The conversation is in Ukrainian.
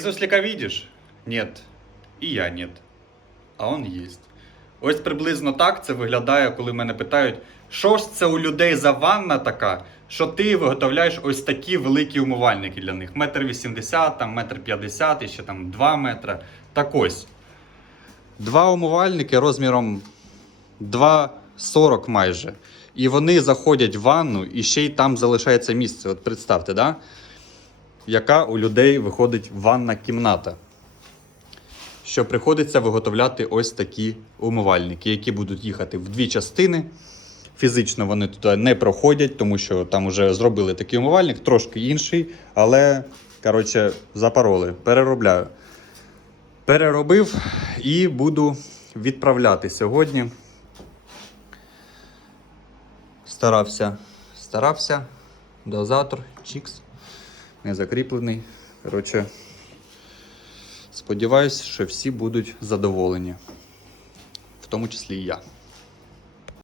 Суслика видишь? Нет. І я нет. А он єсть. Ось приблизно так це виглядає, коли мене питають, що ж це у людей за ванна така, що ти виготовляєш ось такі великі умивальники для них. Метр вісімдесят, там метр п'ятдесят, і ще там два метра. Так ось. Два умивальники розміром 2,40 майже. І вони заходять в ванну, і ще й там залишається місце. От представте, да? Яка у людей виходить ванна кімната. Що приходиться виготовляти ось такі умивальники, які будуть їхати в дві частини. Фізично вони туди не проходять, тому що там вже зробили такий умивальник, трошки інший, але, коротше, запароли. Переробляю. Переробив і буду відправляти сьогодні. Старався, старався. Дозатор, чікс. Не закріплений. Коротше, сподіваюсь, що всі будуть задоволені. В тому числі і я.